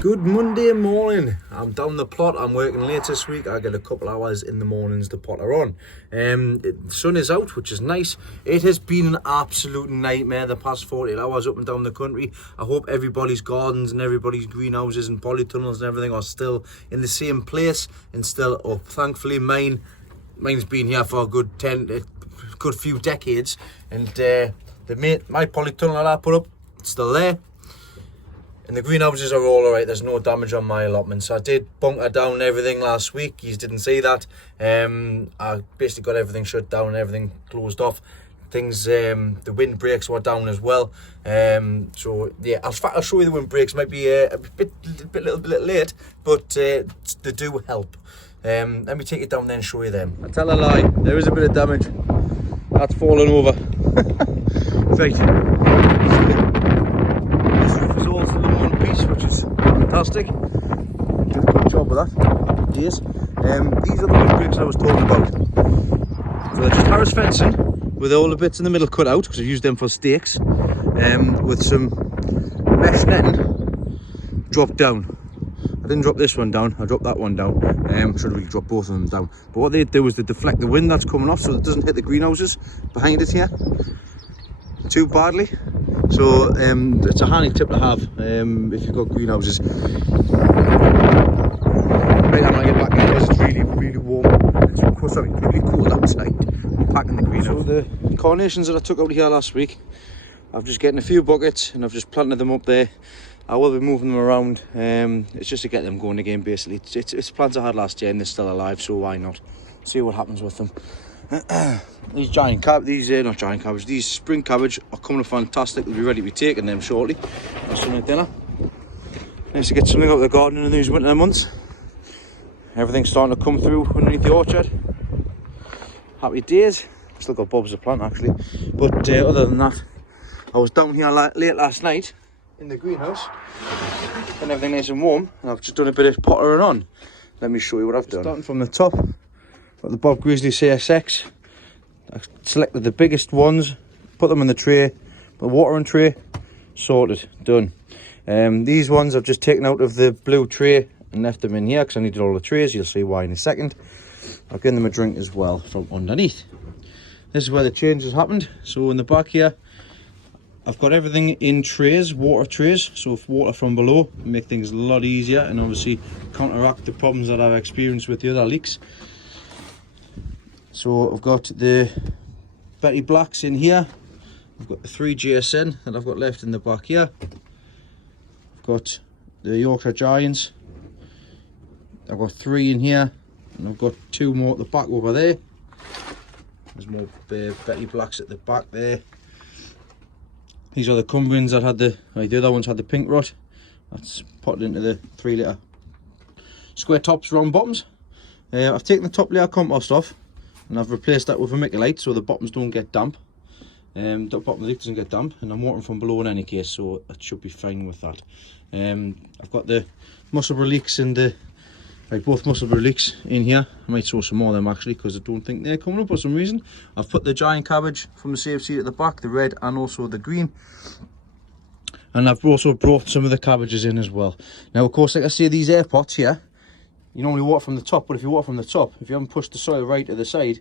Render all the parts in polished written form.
Good Monday morning. I'm down the plot. I'm working late this week. I get a couple hours in the mornings to potter on. The sun is out, which is nice. It has been an absolute nightmare the past 48 hours up and down the country. I hope everybody's gardens and everybody's greenhouses and polytunnels and everything are still in the same place and still up. Thankfully, mine's been here for a good few decades, and my polytunnel that I put up, it's still there. And the greenhouses are all alright. There's no damage on my allotments. I did bunker down everything last week. You didn't see that. I basically got everything shut down and everything closed off. The wind brakes were down as well. So yeah, I'll show you the wind brakes. Might be a little bit late, but they do help. Let me take you down there and show you them. I tell a lie. There is a bit of damage. That's fallen over. Right. Which is fantastic. Did a good job with that. Yes. These are the wind brakes I was talking about. So they're just Harris fencing with all the bits in the middle cut out because I've used them for stakes. With some mesh netting dropped down. I didn't drop this one down, I dropped that one down. Should have really dropped both of them down. But what they do is they deflect the wind that's coming off so it doesn't hit the greenhouses behind it here too badly. So it's a handy tip to have if you've got greenhouses. Right, I'm gonna get back in because it's really warm. It's really cold outside. I'm packing the greenhouse. So the carnations that I took out here last week, I've just getting a few buckets and I've just planted them up there. I will be moving them around. It's just to get them going again basically. It's plants I had last year and they're still alive, so why not? See what happens with them. These these spring cabbage are coming fantastic. They'll be ready to be taken them shortly for some dinner. Nice to get something out of the garden in these winter months. Everything's starting to come through underneath the orchard. Happy days. Still got bulbs of plant actually, but other than that, I was down here late last night in the greenhouse and everything nice and warm, and I've just done a bit of pottering on. Let me show you what I've done. Starting from the top, got the Bob Grizzly CSX. I selected the biggest ones, put them in the tray, put the watering tray, sorted, done. These ones I've just taken out of the blue tray and left them in here because I needed all the trays. You'll see why in a second. I'll give them a drink as well from underneath. This is where the change has happened. So in the back here, I've got everything in trays, water trays. So if water from below, make things a lot easier and obviously counteract the problems that I've experienced with the other leaks. So I've got the Betty Blacks in here. I've got the 3 GSN that I've got left in the back here. I've got the Yorkshire Giants. I've got 3 in here, and I've got 2 more at the back over there. There's more Betty Blacks at the back there. These are the Cumbrians that had the other ones had the pink rot. That's potted into the 3 litre square tops, round bottoms. I've taken the top layer compost off and I've replaced that with vermiculite so the bottoms don't get damp. The bottom of the leaf doesn't get damp, and I'm watering from below in any case, so it should be fine with that. I've got the Musselburgh leeks and the both Musselburgh leeks in here. I might sow some more of them actually because I don't think they're coming up for some reason. I've put the giant cabbage from the safe seed at the back, the red and also the green. And I've also brought some of the cabbages in as well. Now of course, like I say, these air pots here, you normally water from the top, but if you water from the top, if you haven't pushed the soil right to the side,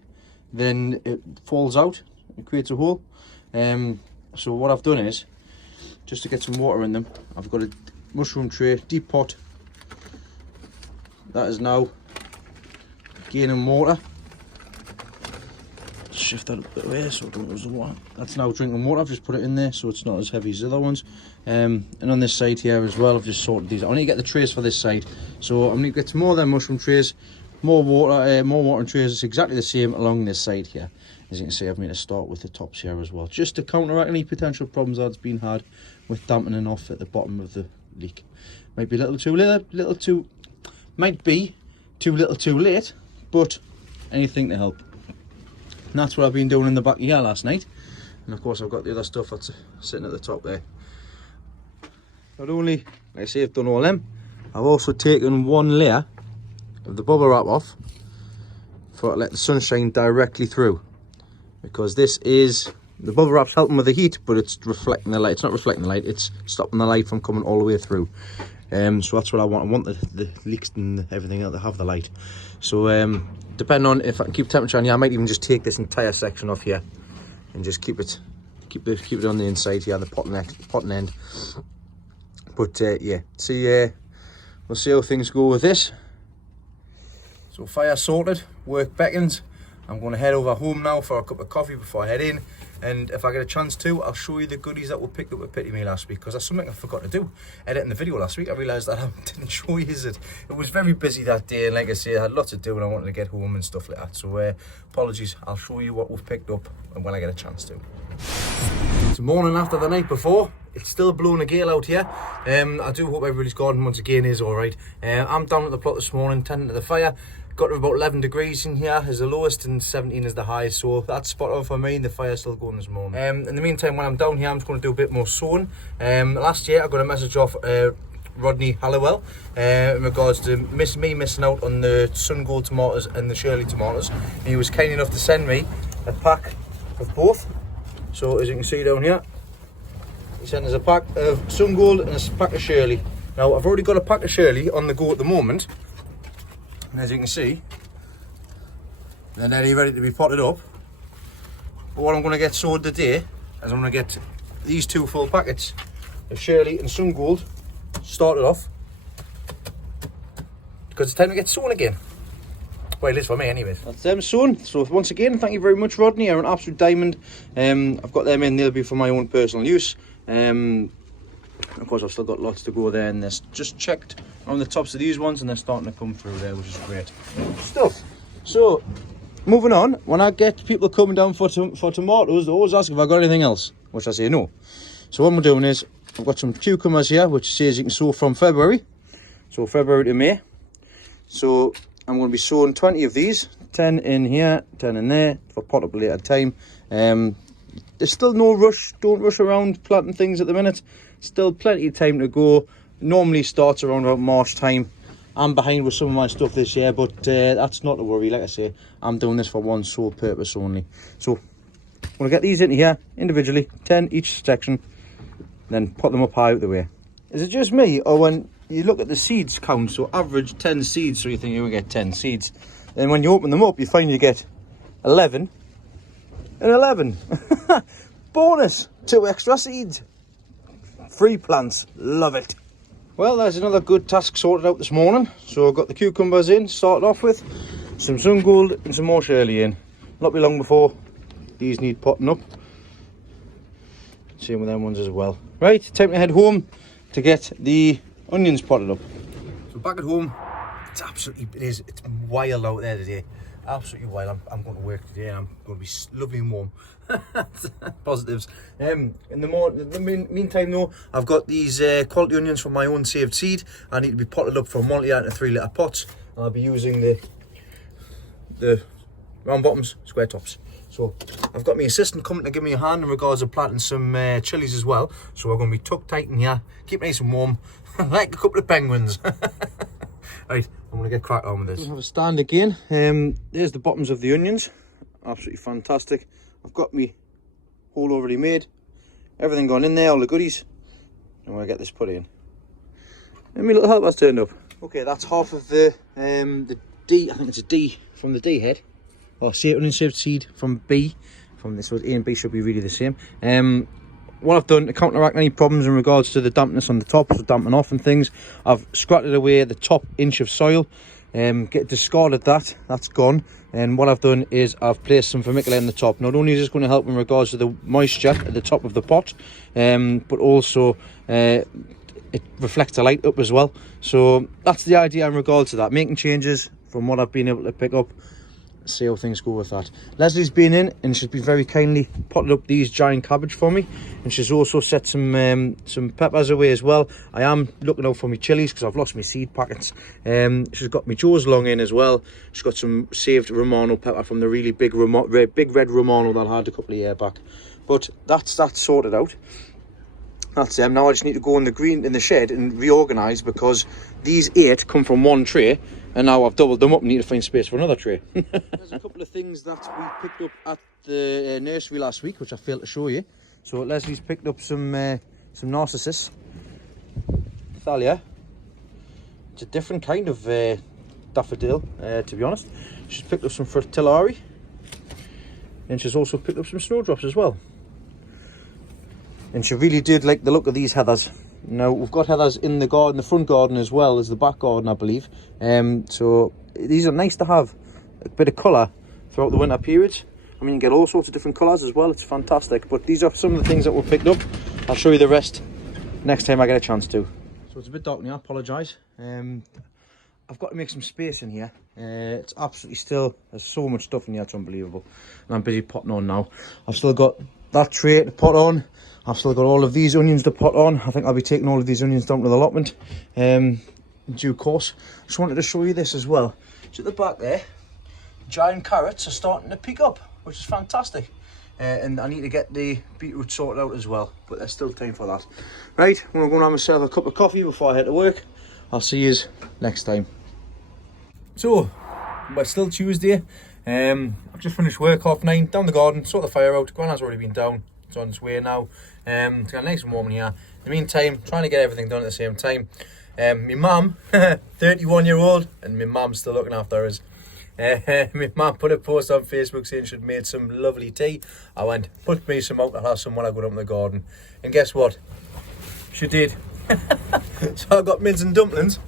then it falls out, it creates a hole. So what I've done is, just to get some water in them, I've got a mushroom tray, deep pot, that is now gaining water. Shift that a bit away so I don't lose the water. That's now drinking water. I've just put it in there so it's not as heavy as the other ones. And on this side here as well, I've just sorted these. I need to get the trays for this side, so I need to get some more of them mushroom trays, more watering trays. It's exactly the same along this side here. As you can see, I've made to start with the tops here as well, just to counteract any potential problems that's been had with dampening off at the bottom of the leak. Might be a little too little, might be too little too late, but anything to help. And that's what I've been doing in the back here last night. And of course I've got the other stuff that's sitting at the top there. Not only, like I say, I've done all them, I've also taken 1 layer of the bubble wrap off for let the sunshine directly through, because this is The bubble wrap's helping with the heat, but it's reflecting the light. It's not reflecting the light, it's stopping the light from coming all the way through. So that's what I want. I want the leeks and everything to have the light. So depending on if I can keep temperature on here, I might even just take this entire section off here and just keep it on the inside here, the potting end. But yeah, we'll see how things go with this. So fire sorted, work beckons. I'm going to head over home now for a cup of coffee before I head in. And if I get a chance to, I'll show you the goodies that were picked up at Pitty Me last week, because that's something I forgot to do. Editing the video last week, I realised that I didn't show you it. It was very busy that day, and like I say, I had lots to do and I wanted to get home and stuff like that. So apologies, I'll show you what we've picked up and when I get a chance to. It's morning after the night before. It's still blowing a gale out here. I do hope everybody's garden once again is alright. I'm down at the plot this morning, tending to the fire. Got to about 11 degrees in here as the lowest and 17 is the highest, so that's spot on for me, and the fire's still going this morning. In the meantime, when I'm down here, I'm just going to do a bit more sowing. Last year I got a message off Rodney Halliwell in regards to me missing out on the Sun Gold tomatoes and the Shirley tomatoes. He was kind enough to send me a pack of both. So as you can see down here, he sent us a pack of Sun Gold and a pack of Shirley. Now I've already got a pack of Shirley on the go at the moment. And as you can see, they're nearly ready to be potted up. But what I'm going to get sowed today is I'm going to get these two full packets of Shirley and Sun Gold started off, because it's time to get sown again. Well, it is for me anyways. That's them sown. So once again, thank you very much, Rodney. You're an absolute diamond. I've got them in, they'll be for my own personal use. Of course, I've still got lots to go there, and they're just checked on the tops of these ones, and they're starting to come through there, which is great stuff. So, moving on, when I get people coming down for tomatoes, they always ask if I've got anything else, which I say no. So what we're doing is, I've got some cucumbers here, which says you can sow from February. So February to May. So I'm going to be sowing 20 of these, 10 in here, 10 in there, for pot up a later time. There's still no rush, don't rush around planting things at the minute. Still plenty of time to go. Normally starts around about March time. I'm behind with some of my stuff this year, but that's not to worry. Like I say, I'm doing this for one sole purpose only. So I'm going to get these into here individually, 10 each section, then put them up high out the way. Is it just me, or when you look at the seeds count, so average 10 seeds, so you think you will get 10 seeds, and when you open them up you find you get 11 and 11. Bonus, 2 extra seeds. Free plants, love it. Well, there's another good task sorted out this morning. So I've got the cucumbers in, started off with some Sun Gold and some more Shirley in. Not be long before these need potting up. Same with them ones as well. Right, time to head home to get the onions potted up. So back at home, it's wild out there today. Absolutely wild. I'm going to work today and I'm going to be lovely and warm. Positives. In the meantime though, I've got these quality onions from my own saved seed. I need to be potted up from multi-out to 3-litre pots. And I'll be using the round bottoms, square tops. So I've got my assistant coming to give me a hand in regards to planting some chilies as well. So we're going to be tucked tight in here, keep nice and warm, like a couple of penguins. Right, I'm going to get cracked on with this. Have a stand again. There's the bottoms of the onions. Absolutely fantastic. I've got me hole already made. Everything gone in there, all the goodies. I'm going to get this put in. And my little helper's turned up. Okay, that's half of the D, I think it's a D from the D head. Or onion saved seed from B. From this, so A and B should be really the same. What I've done to counteract any problems in regards to the dampness on the top, so damping off and things, I've scratched away the top inch of soil, discarded that's gone, and what I've done is I've placed some vermiculite on the top. Not only is this going to help in regards to the moisture at the top of the pot, but also it reflects the light up as well. So that's the idea in regards to that, making changes from what I've been able to pick up. See how things go with that. Leslie's been in and she's been very kindly potted up these giant cabbage for me, and she's also set some peppers away as well. I am looking out for my chilies because I've lost my seed packets. She's got my Joe's long in as well. She's got some saved Romano pepper from the really big red Romano that I had a couple of years back. But that's sorted out. That's them. Now I just need to go in the shed and reorganise, because these 8 come from one tray, and now I've doubled them up and need to find space for another tray. There's a couple of things that we picked up at the nursery last week, which I failed to show you. So Leslie's picked up some narcissus, thalia, It's a different kind of daffodil, to be honest. She's picked up some fritillari, and she's also picked up some snowdrops as well. And she really did like the look of these heathers. Now, we've got heathers in the garden, the front garden as well as the back garden, I believe. So these are nice to have a bit of colour throughout the winter periods. I mean, you get all sorts of different colours as well. It's fantastic. But these are some of the things that were picked up. I'll show you the rest next time I get a chance to. So it's a bit dark now, I apologise. I've got to make some space in here. It's absolutely still, there's so much stuff in here, it's unbelievable. And I'm busy potting on now. I've still got that tray to pot on. I've still got all of these onions to pot on. I think I'll be taking all of these onions down to the allotment in due course. Just wanted to show you this as well. So at the back there, giant carrots are starting to pick up, which is fantastic. And I need to get the beetroot sorted out as well, but there's still time for that. Right, I'm going to go and have myself a cup of coffee before I head to work. I'll see you next time. So, it's still Tuesday. I've just finished work, 9:30, down the garden, sort the fire out. Grandad's already been down, it's on its way now. It's got nice and warm in here. In the meantime, trying to get everything done at the same time. My mum, 31-year-old, and my mum's still looking after us. My mum put a post on Facebook saying she'd made some lovely tea. I went, put me some out, I'll have some when I go up in the garden. And guess what? She did. So I got mince and dumplings.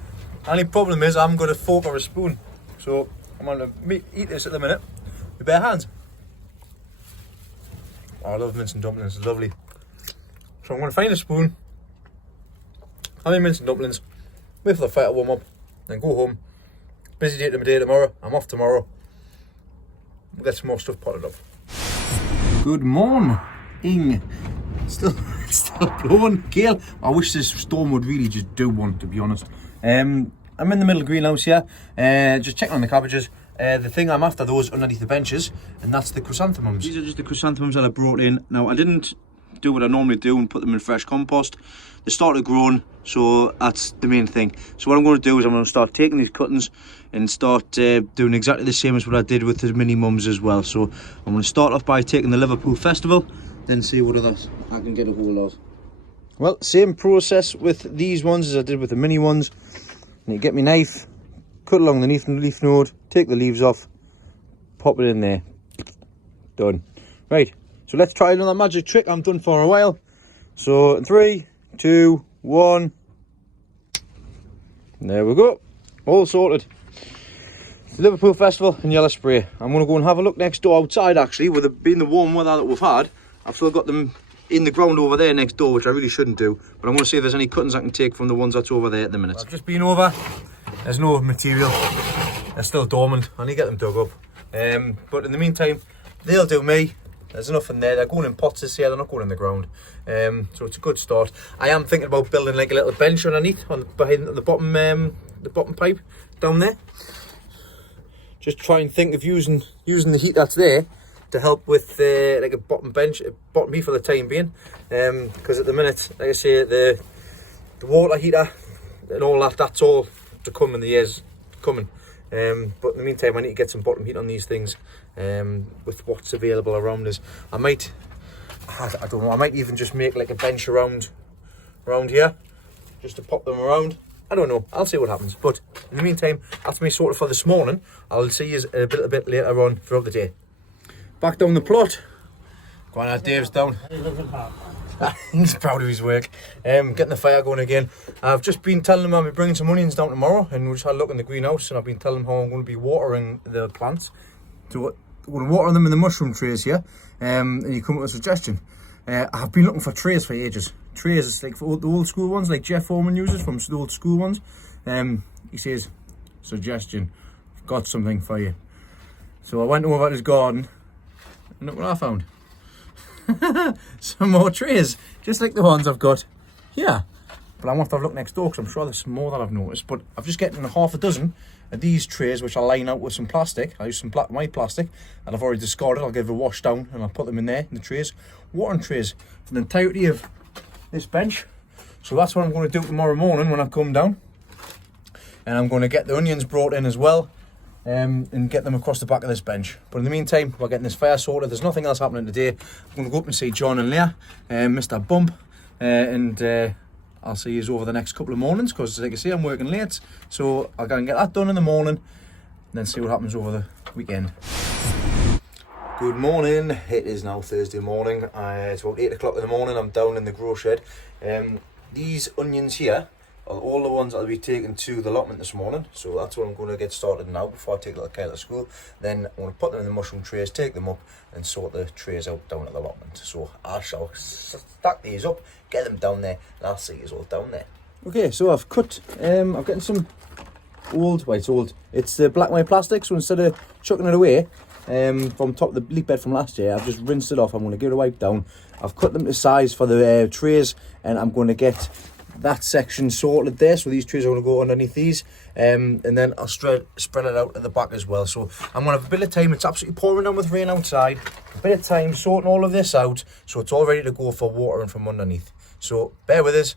Only problem is I haven't got a fork or a spoon. So I'm going to eat this at the minute with bare hands. Oh, I love mince and dumplings, it's lovely. So I'm going to find a spoon, have my mince and dumplings, wait for the fire to warm up, then go home. Busy day tomorrow, I'm off tomorrow. We'll get some more stuff potted up. Good morning. Still blowing, gale. I wish this storm would really just do one, to be honest. I'm in the middle of the greenhouse here, just checking on the cabbages. The thing I'm after those underneath the benches, and that's the chrysanthemums. These are just the chrysanthemums that I brought in. Now, I didn't do what I normally do and put them in fresh compost. They started growing, so that's the main thing. So what I'm going to do is I'm going to start taking these cuttings and start doing exactly the same as what I did with the mini mums as well. So I'm going to start off by taking the Liverpool Festival, then see what others I can get a hold of. Well, same process with these ones as I did with the mini ones. And you get my knife, cut along the leaf node, take the leaves off, pop it in there. Done. Right, so let's try another magic trick I've done for a while. So in 3, 2, 1. There we go. All sorted. The Liverpool Festival and yellow spray. I'm going to go and have a look next door outside actually. With it being the warm weather that we've had, I've still got them in the ground over there next door, which I really shouldn't do. But I'm going to see if there's any cuttings I can take from the ones that's over there at the minute. I've just been over. There's no material. They're still dormant. I need to get them dug up. But in the meantime, they'll do me. There's enough in there. They're going in pots this year. They're not going in the ground. So it's a good start. I am thinking about building like a little bench underneath, behind the bottom pipe down there. Just try and think of using the heat that's there to help with like a bottom heat for the time being. Because at the minute, like I say, the water heater and all that's all to come in the years coming. But in the meantime, I need to get some bottom heat on these things with what's available around us. I don't know, I might even just make like a bench around here just to pop them around. I don't know, I'll see what happens. But in the meantime, that's me sorted for this morning. I'll see you a bit later on throughout the day. Back down the plot. Grandad Dave's down. He's proud of his work. Getting the fire going again. I've just been telling him I'll be bringing some onions down tomorrow, and we just had a look in the greenhouse, and I've been telling him how I'm going to be watering the plants. So I'm going to water them in the mushroom trays here, and you come up with a suggestion. I've been looking for trays for ages. Trays, it's like for the old school ones, like Jeff Foreman uses from the old school ones. He says, suggestion, I've got something for you. So I went over to his garden, and look what I found. Some more trays, just like the ones I've got here. But I'm going to have to have a look next door, because I'm sure there's some more that I've noticed. But I've just getting half a dozen of these trays, which I'll line out with some plastic. I'll use some white plastic, and I've already discarded. I'll give it a wash down, and I'll put them in there, in the trays. Watering trays for the entirety of this bench. So that's what I'm going to do tomorrow morning when I come down. And I'm going to get the onions brought in as well, and get them across the back of this bench. But in the meantime, we're getting this fire sorted. There's nothing else happening today. I'm going to go up and see John and Leah, Mr. Bump, and I'll see you over the next couple of mornings, because like I say, I'm working late, so I'll go and get that done in the morning and then see what happens over the weekend. Good morning. It is now Thursday morning. It's about 8 o'clock in the morning. I'm down in the grow shed. These onions here are all the ones I'll be taking to the allotment this morning, so that's what I'm going to get started now before I take little Kyle to school. Then I'm going to put them in the mushroom trays, take them up and sort the trays out down at the allotment. So I shall stack these up, get them down there, and I'll see you all down there. Okay, so I've cut, I'm getting some old, well, it's old, it's the black and white plastic, so instead of chucking it away from top of the leaf bed from last year, I've just rinsed it off. I'm going to give it a wipe down. I've cut them to size for the trays, and I'm going to get that section sorted there, so these trays are going to go underneath these, and then I'll spread it out at the back as well. So I'm going to have a bit of time. It's absolutely pouring down with rain outside. A bit of time sorting all of this out, so it's all ready to go for watering from underneath. So bear with us.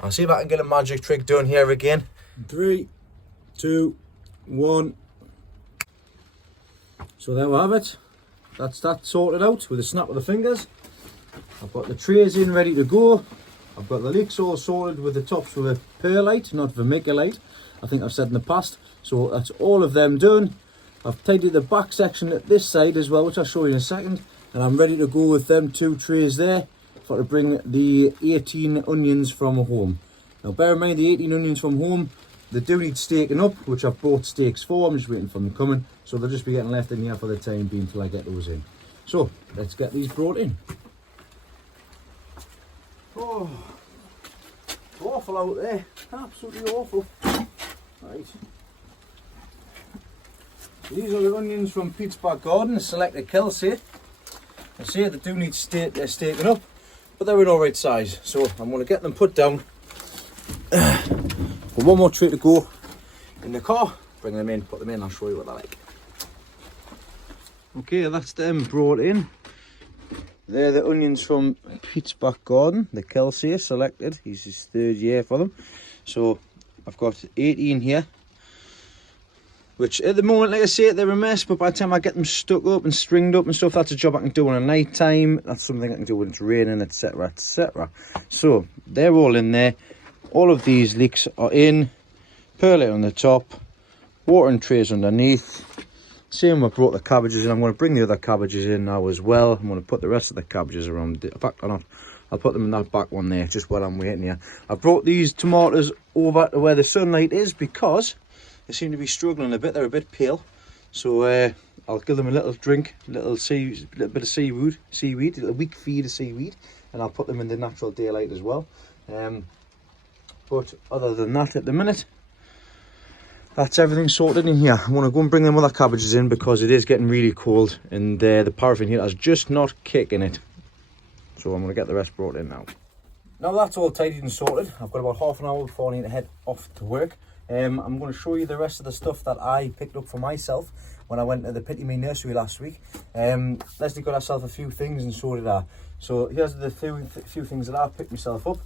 I'll see if I can get a magic trick done here again. 3, 2, 1. So there we have it. That's that sorted out with a snap of the fingers. I've got the trays in ready to go. I've got the leeks all sorted with the tops with a perlite, not vermiculite, I think I've said in the past. So that's all of them done. I've tidied the back section at this side as well, which I'll show you in a second. And I'm ready to go with them 2 trays there for to bring the 18 onions from home. Now bear in mind, the 18 onions from home, they do need staking up, which I've bought stakes for. I'm just waiting for them coming. So they'll just be getting left in here for the time being until I get those in. So let's get these brought in. Oh, it's awful out there, absolutely awful. Right. These are the onions from Pete's back garden, the selected Kelsey. I say they do need staking up, but they're in alright size. So I'm going to get them put down. Got one more tray to go in the car. Bring them in, put them in, I'll show you what they're like. Okay, that's them brought in. They're the onions from Pete's back garden, the Kelsey selected. He's his 3rd year for them. So I've got 18 here, which at the moment, like I say, they're a mess, but by the time I get them stuck up and stringed up and stuff, that's a job I can do on a night time. That's something I can do when it's raining, etc, etc. So they're all in there. All of these leeks are in, perlite on the top, watering trays underneath. Same, I brought the cabbages in. I'm going to bring the other cabbages in now as well. I'm going to put the rest of the cabbages around. In fact, or not, I'll put them in that back one there, just while I'm waiting here. I brought these tomatoes over to where the sunlight is because they seem to be struggling a bit. They're a bit pale. So I'll give them a little drink, a little bit of seaweed, a weak feed of seaweed, and I'll put them in the natural daylight as well. But other than that, at the minute, that's everything sorted in here. I'm going to go and bring them other cabbages in because it is getting really cold and the paraffin heater is just not kicking it. So I'm going to get the rest brought in now. Now that's all tidied and sorted. I've got about half an hour before I need to head off to work. I'm going to show you the rest of the stuff that I picked up for myself when I went to the Pitty Me nursery last week. Leslie got herself a few things and so did I. So here's the few things that I picked myself up.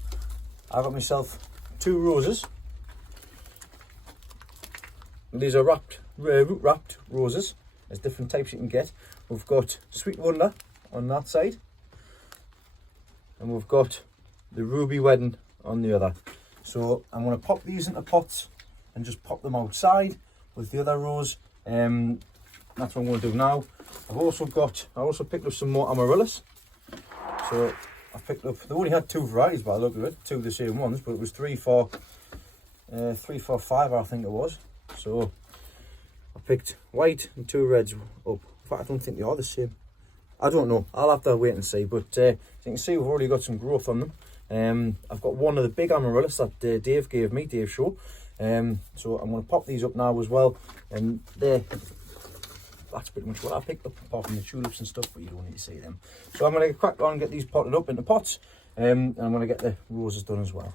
I got myself 2 roses. These are root wrapped roses. There's different types you can get. We've got Sweet Wonder on that side, and we've got the Ruby Wedding on the other. So I'm going to pop these into pots and just pop them outside with the other rose. That's what I'm going to do now. I also picked up some more amaryllis. So I picked up, they only had 2 varieties by the look of it, 2 of the same ones, but it was 3 for £5, I think it was. So I picked white and 2 reds up. In fact, I don't think they are the same. I don't know. I'll have to wait and see. But as you can see, we've already got some growth on them. I've got one of the big amaryllis that Dave gave me, Dave Shaw. So I'm going to pop these up now as well. And that's pretty much what I picked up, apart from the tulips and stuff, but you don't need to see them. So I'm going to crack on and get these potted up into pots. And I'm going to get the roses done as well.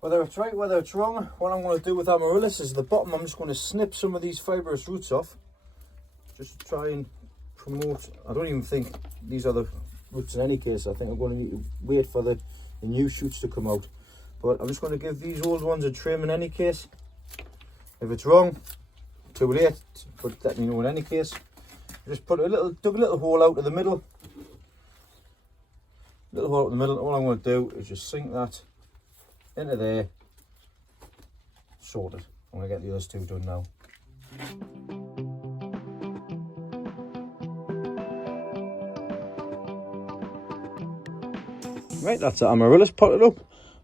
Whether it's right, whether it's wrong, what I'm going to do with amaryllis is the bottom, I'm just going to snip some of these fibrous roots off. Just to try and promote, I don't even think these are the roots in any case. I think I'm going to need to wait for the new shoots to come out. But I'm just going to give these old ones a trim in any case. If it's wrong, too late, but let me know in any case. Just dug a little hole out of the middle. little hole up the middle. All I'm going to do is just sink that into there, sorted. I'm going to get the others two done now. Right, that's the amaryllis potted up.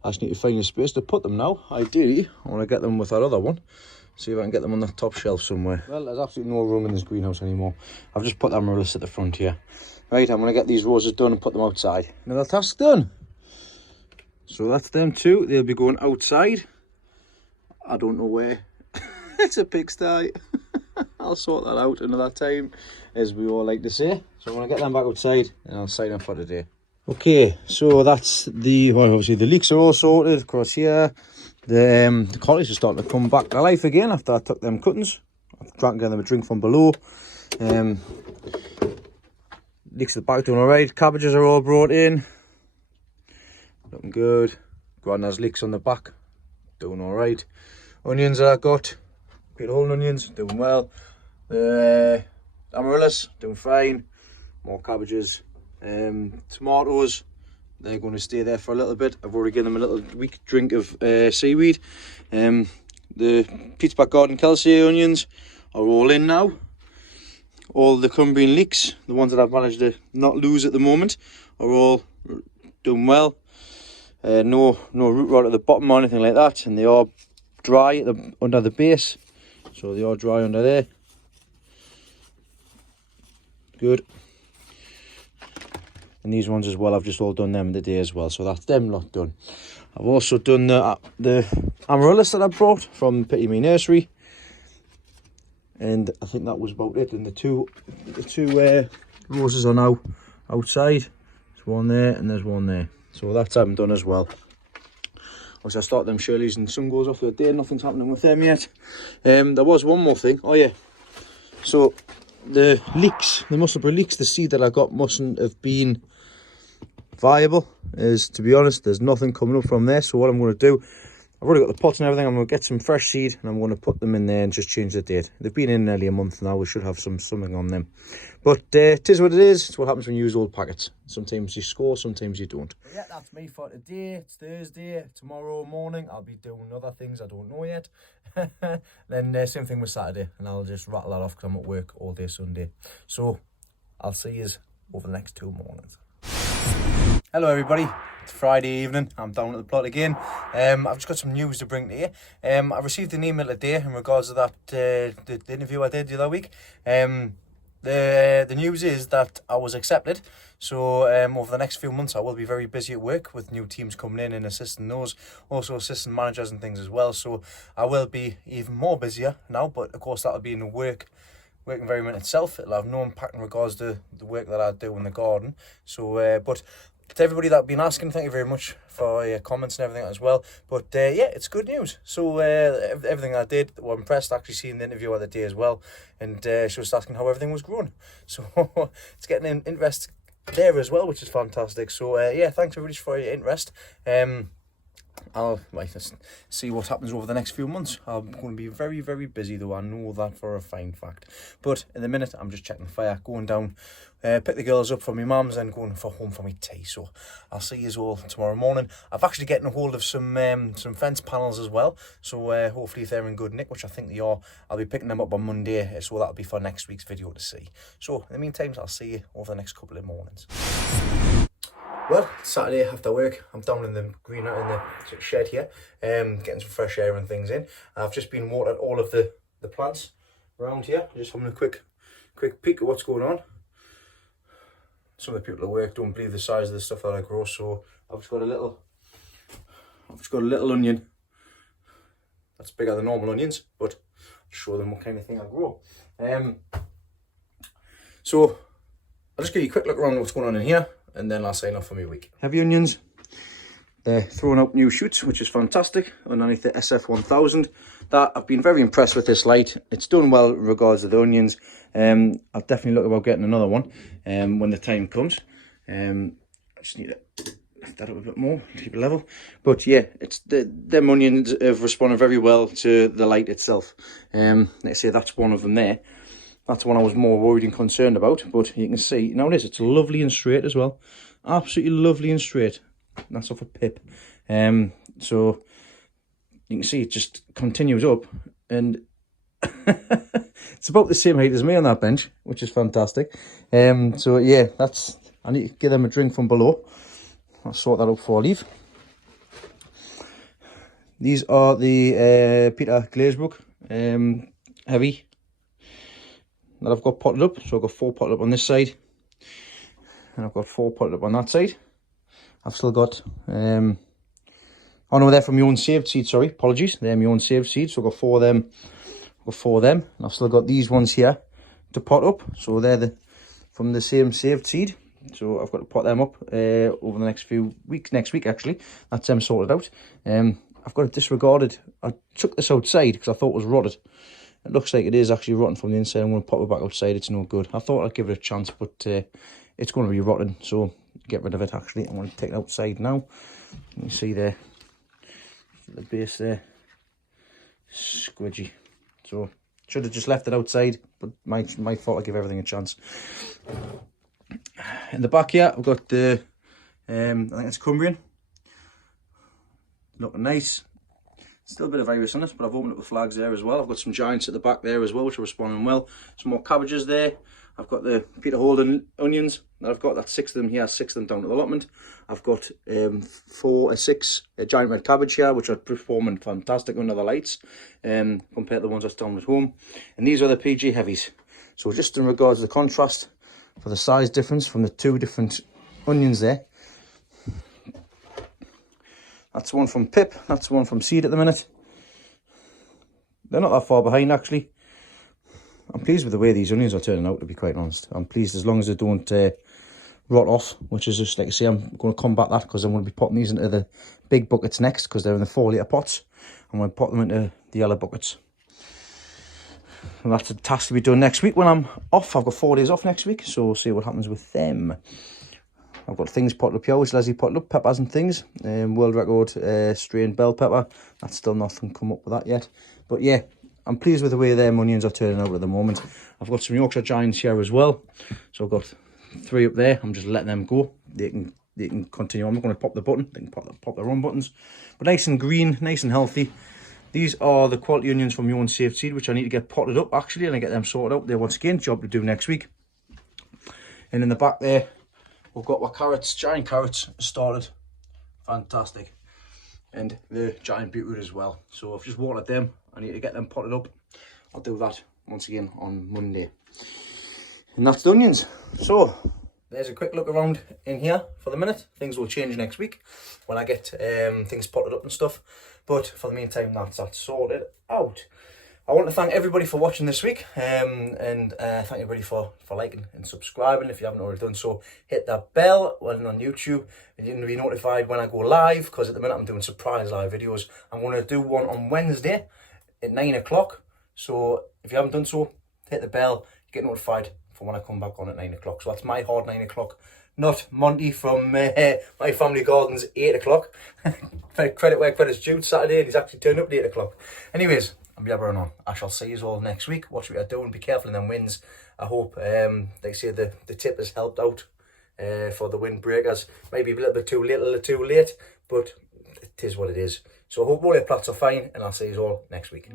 I just need to find a space to put them now. Ideally, I want to get them with that other one. See if I can get them on that top shelf somewhere. Well, there's absolutely no room in this greenhouse anymore. I've just put the amaryllis at the front here. Right, I'm going to get these roses done and put them outside. Another task done. So that's them two. They'll be going outside. I don't know where. It's a pigsty. I'll sort that out another time, as we all like to say. So I'm going to get them back outside and I'll sign up for today. Okay, so that's the, well, obviously the leeks are all sorted across here. The collies are starting to come back to life again after I took them cuttings. I've tried to get them a drink from below. Leeks at the back doing alright. Cabbages are all brought in. Looking good. Gran has leeks on the back. Doing alright. Onions that I got. Peeled whole onions, doing well. The amaryllis, doing fine. More cabbages. Tomatoes, they're going to stay there for a little bit. I've already given them a little weak drink of seaweed. The Pete's Back Garden Kelsey onions are all in now. All the Cumbrian leeks, the ones that I've managed to not lose at the moment, are all doing well. No root rot at the bottom or anything like that, and they are dry at under the base, so they are dry under there. Good. And these ones as well, I've just all done them in the day as well, so that's them lot done. I've also done the amaryllis that I brought from Pitty Me Nursery, and I think that was about it. And the two roses are now outside. There's one there and there's one there, so that's them done as well. Once I start them Shirleys and sun goes off the day, nothing's happening with them yet. There was one more thing. Oh yeah, so the leeks, the Musselburgh leeks, the seed that I got mustn't have been viable, is, to be honest, there's nothing coming up from there. So what I'm going to do, I've already got the pots and everything. I'm going to get some fresh seed and I'm going to put them in there and just change the date. They've been in nearly a month now. We should have something on them, but it is what it is. It's what happens when you use old packets. Sometimes you score, sometimes you don't. Yeah, that's me for today. It's Thursday. Tomorrow morning I'll be doing other things I don't know yet. Then same thing with Saturday, and I'll just rattle that off because I'm at work all day Sunday. So I'll see you over the next 2 mornings. Hello everybody, it's Friday evening. I'm down at the plot again. I've just got some news to bring to you. I received an email today in regards to that the interview I did the other week. The news is that I was accepted. So over the next few months I will be very busy at work with new teams coming in and assisting those, also assisting managers and things as well. So I will be even more busier now, but of course that'll be in the work environment itself. It'll have no impact in regards to the work that I do in the garden. So but to everybody that's been asking, thank you very much for your comments and everything as well. But yeah, it's good news. So everything I did, well, I'm impressed actually seeing the interview of the day as well. And she was asking how everything was growing. So it's getting an interest there as well, which is fantastic. So yeah, thanks everybody for your interest. I'll let's see what happens over the next few months. I'm going to be very, very busy though. I know that for a fine fact. But in the minute, I'm just checking the fire, going down, pick the girls up from my mum's and going home for my tea. So I'll see you all tomorrow morning. I've actually getting a hold of some fence panels as well. So hopefully if they're in good nick, which I think they are, I'll be picking them up on Monday. So that'll be for next week's video to see. So in the meantime, I'll see you over the next couple of mornings. Well, Saturday after work, I'm down in the green in the shed here, getting some fresh air and things in. I've just been watered all of the plants around here, just having a quick peek at what's going on. Some of the people at work don't believe the size of the stuff that I grow, so I've just got a little onion that's bigger than normal onions, but I'll show them what kind of thing I grow. So I'll just give you a quick look around what's going on in here, and then I'll sign off for my week. Heavy onions, they're throwing out new shoots, which is fantastic, underneath the SF1000. That I've been very impressed with this light. It's done well in regards to the onions. I'll definitely look about getting another one when the time comes. I just need to lift that up a bit more to keep it level. But yeah, them onions have responded very well to the light itself. Let's say that's one of them there. That's the one I was more worried and concerned about, but you can see now it's lovely and straight as well. absolutely lovely and straight. And that's off a pip. So you can see it just continues up, and it's about the same height as me on that bench, which is fantastic. So yeah, I need to give them a drink from below. I'll sort that out before I leave. These are the Peter Glazebrook heavy that I've got potted up. So I've got 4 potted up on this side, and I've got 4 potted up on that side. I've still got oh no, they're from my own saved seed, sorry, apologies. They're my own saved seed, so I've got 4 of them. And I've still got these ones here to pot up. So they're from the same saved seed. So I've got to pot them up over the next few weeks, next week actually. That's them sorted out. I've got it disregarded. I took this outside because I thought it was rotted. It looks like it is actually rotten from the inside. I'm going to pop it back outside. It's no good. I thought I'd give it a chance, but it's going to be rotten. So get rid of it actually. I'm going to take it outside now. You see there, the base there, squidgy. So should have just left it outside, but my fault. I give everything a chance. In the back here, I've got the I think it's Cumbrian. Looking nice. Still a bit of iris on it, but I've opened up the flags there as well. I've got some giants at the back there as well, which are responding well. Some more cabbages there. I've got the Peter Holden onions that I've got. That's 6 of them here, 6 of them down to the allotment. I've got 6 giant red cabbage here, which are performing fantastic under the lights compared to the ones that's down at home. And these are the PG heavies. So just in regards to the contrast for the size difference from the 2 different onions there. That's one from Pip, that's one from Seed at the minute. They're not that far behind actually. I'm pleased with the way these onions are turning out, to be quite honest. I'm pleased as long as they don't rot off, which is just like I say, I'm going to combat that because I'm going to be popping these into the big buckets next because they're in the 4-litre pots. I'm going to pop them into the yellow buckets. And that's a task to be done next week when I'm off. I've got 4 days off next week, so we'll see what happens with them. I've got things potted up here, which Leslie potted up, peppers and things. World record strain bell pepper. That's still nothing come up with that yet. But yeah, I'm pleased with the way their onions are turning out at the moment. I've got some Yorkshire Giants here as well. So I've got 3 up there. I'm just letting them go. They can continue. I'm not going to pop the button. They can pop their own buttons. But nice and green, nice and healthy. These are the quality onions from your own safe seed, which I need to get potted up actually, and I get them sorted out. They're once again job to do next week. And in the back there, we've got our carrots, giant carrots started. Fantastic. And the giant beetroot as well. So I've just watered them. I need to get them potted up. I'll do that once again on Monday. And that's the onions. So there's a quick look around in here for the minute. Things will change next week when I get things potted up and stuff. But for the meantime, that's that sorted out. I want to thank everybody for watching this week, and thank everybody for liking and subscribing. If you haven't already done so, hit that bell when on YouTube, and you're going to be notified when I go live, because at the minute I'm doing surprise live videos. I'm going to do one on Wednesday at 9 o'clock. So if you haven't done so, hit the bell, you get notified for when I come back on at 9 o'clock. So that's my hard 9 o'clock, not Monty from My Family Garden's 8 o'clock. Credit where credit's due. Saturday, and he's actually turned up at 8 o'clock. Anyways, I'm yabbering on. I shall see you all next week. Watch what you're doing. Be careful in them winds. I hope, like I say, the tip has helped out for the windbreakers. Maybe a little bit too little or too late, but it is what it is. So I hope all your plats are fine, and I'll see you all next week.